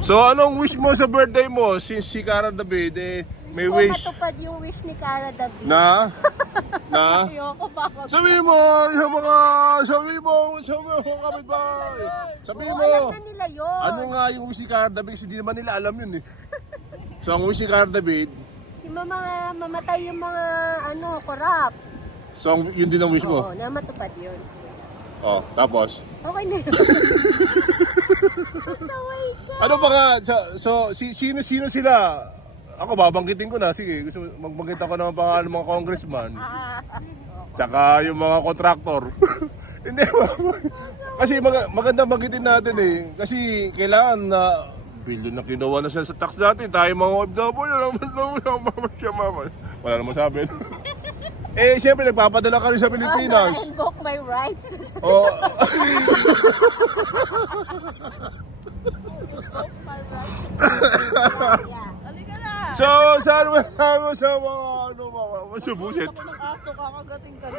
So, anong wish mo sa birthday mo? Since si Cara David, may wish matupad yung wish ni Cara David. na? Ayoko pa ako. Sabihin mo kapitbahay. Sabihin mo. Alam na nila yun. Ano nga yung wish ni Cara David? Kasi di naman nila alam yun eh. So, ang wish ni Cara David, Yung mga mamatay yung mga korap. so, yun din ang wish mo? Oo, na matupad yun. Oh, tapos? Okay na yun. Pasaway ka. Ano ba nga? So, sino sila? Ako, babanggitin ko na. Sige, gusto magbanggit ako ng pangalan ng mga congressman. Tsaka yung mga kontraktor. Hindi ba? Kasi maganda banggitin natin eh. Kasi kailangan na bilyon na kinuha na sila sa tax dati. Tayo mga OFW, wala naman sabi. Eh, siyempre, nagpapadala ka rin sa Pilipinas. I invoke my rights. Oh. Invoke my rights. Yeah. Halika na! So, saan mo sa mga buset? Ako ng aso, kakagating ka.